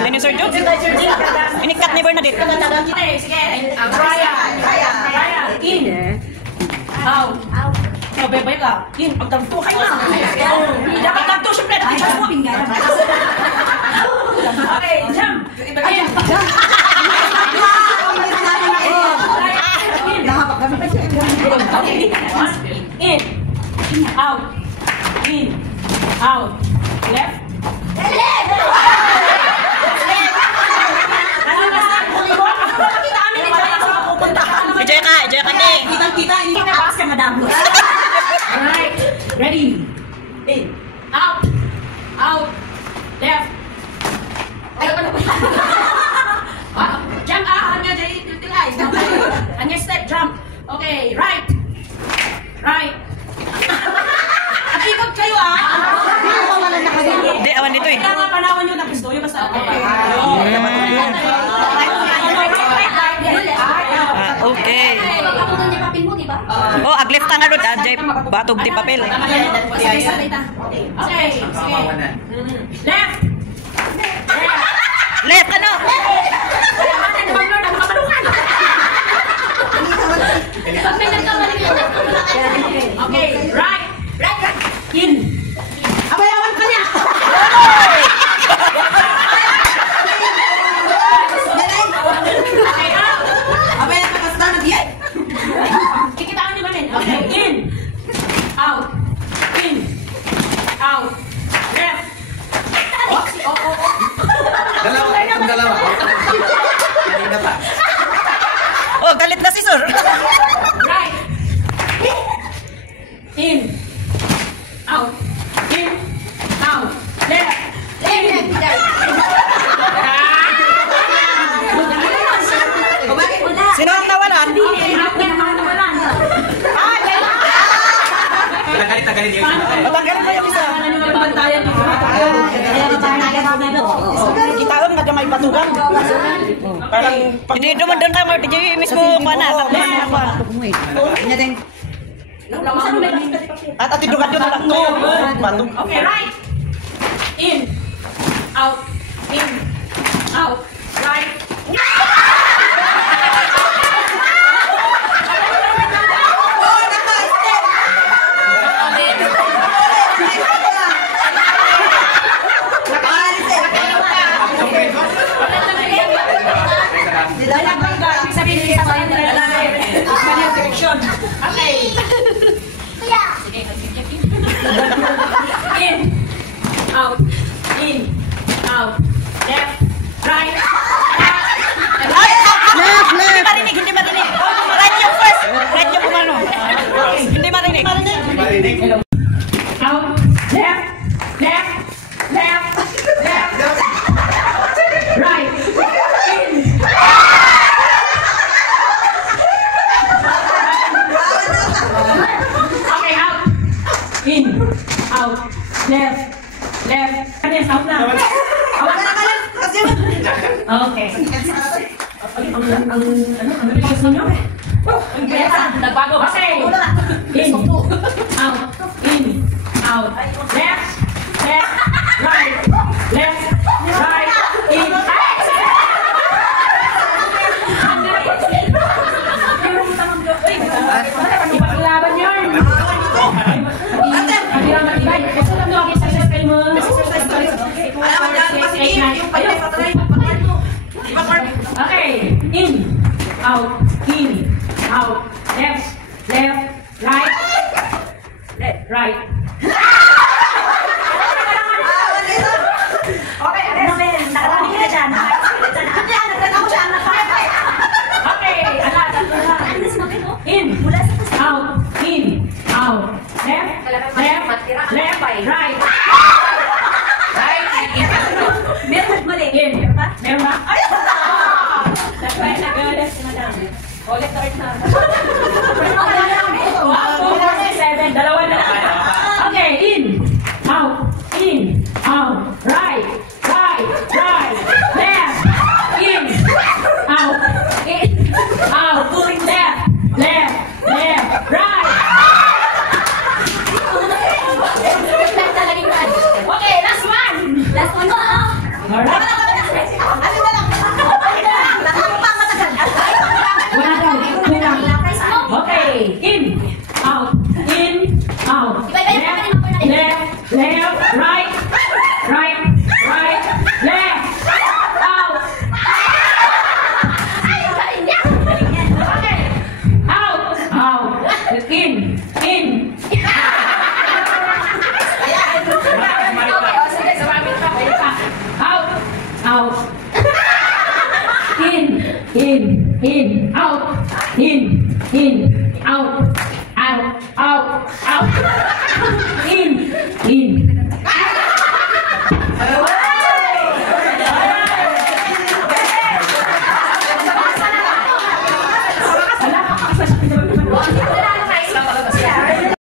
Danny Sergio. Inikat ni Bernadette. Sige. Ryan. In. Out. Bebay ka. In. Pagtanto kayo na. Dapat tanto syempre. Okay. Jump. In. In. Out. In. Out. Left. Enjoy ka ni. Kita ini kita bahas sama damu. Alright. Ready. In. Out. Left. Jump hanya jadi tilai. Hanya step jump. Okay, right. Ikot kayo Hindi, awan dito eh. Kaya panawan nyo na gusto yung basta. Okay. Oh, aglif ka nga doon. Ajay, batog di papel. Okay, left. Left, ano? Okay, right. In. Abayawan ka niya. Abayawan ka basta nag-yay. Kikitaan niyo ba rin? Okay, in. Out. Left. Dalawa. Oh, galit na si Sir. Right. In. Out. Left. Sino ang nawalan? Tagalin yun. Matanggalin mo yung isa. Kitaon nga may patugan. Parang hindi dumadon ka mo DJ mismo ko na tapos ako. At atidugan yun lang to. Okay, right. In. Out. Right. Okay. In. Out. Left. Right. Hindi marinig. Right yung first. Right yung kumano. Hindi marinig. Out. Left. Right. In. Okay, out. In. Out. Left. Ano yung sound na? Okay. Ang bilis nyo? Nagbago kasi. In. Out. Left. Right. In. Ipaglaban yun. Okay. In. Out. Left. Right. Okay, nakatabi ka dyan. Okay, in. Out. Left. Right. Meron mali. In. Meron ba? Ulit start na. 7. Dalawa na. Okay, in. Out. Right. Left. In. Out. Left. in, out, in, out, out, out, out.